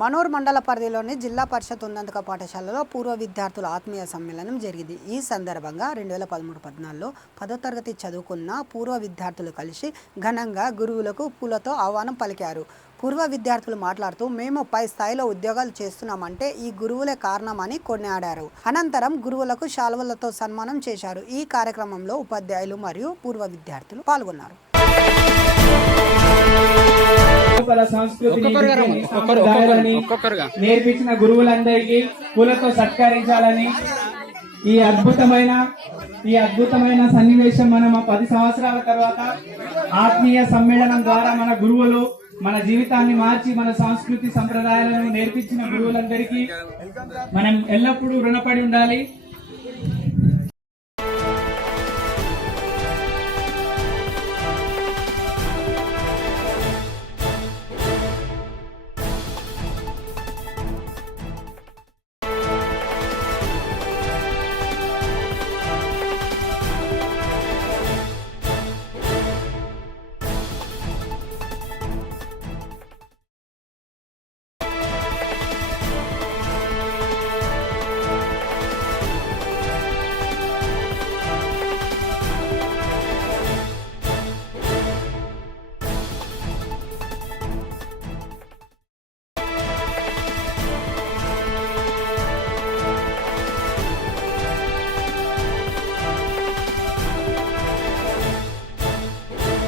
Manor మండల పరిధిలోని జిల్లా పరిషత్ ఉన్నందుక పాఠశాలలో పూర్వ విద్యార్థుల ఆత్మీయ సమ్మేళనం జరిగింది. ఈ సందర్భంగా రెండు వేల పదమూడు పద్నాలుగులో పదో తరగతి చదువుకున్న పూర్వ విద్యార్థులు కలిసి ఘనంగా గురువులకు పూలతో ఆహ్వానం పలికారు. పూర్వ విద్యార్థులు మాట్లాడుతూ మేము పై స్థాయిలో ఉద్యోగాలు చేస్తున్నామంటే ఈ గురువులే కారణమని కొనియాడారు. అనంతరం గురువులకు శాలువలతో సన్మానం చేశారు. ఈ కార్యక్రమంలో ఉపాధ్యాయులు మరియు పూర్వ విద్యార్థులు పాల్గొన్నారు. లోపల సంస్కృతిని సాంప్రదాయాలని నేర్పించిన గురువులందరికీ పూలతో సత్కరించాలని ఈ అద్భుతమైన ఈ అద్భుతమైన సన్నివేశం మనం పది సంవత్సరాల తర్వాత ఆత్మీయ సమ్మేళనం ద్వారా మన గురువులు మన జీవితాన్ని మార్చి మన సంస్కృతి సంప్రదాయాలను నేర్పించిన గురువులందరికీ మనం ఎల్లప్పుడూ రుణపడి ఉండాలి.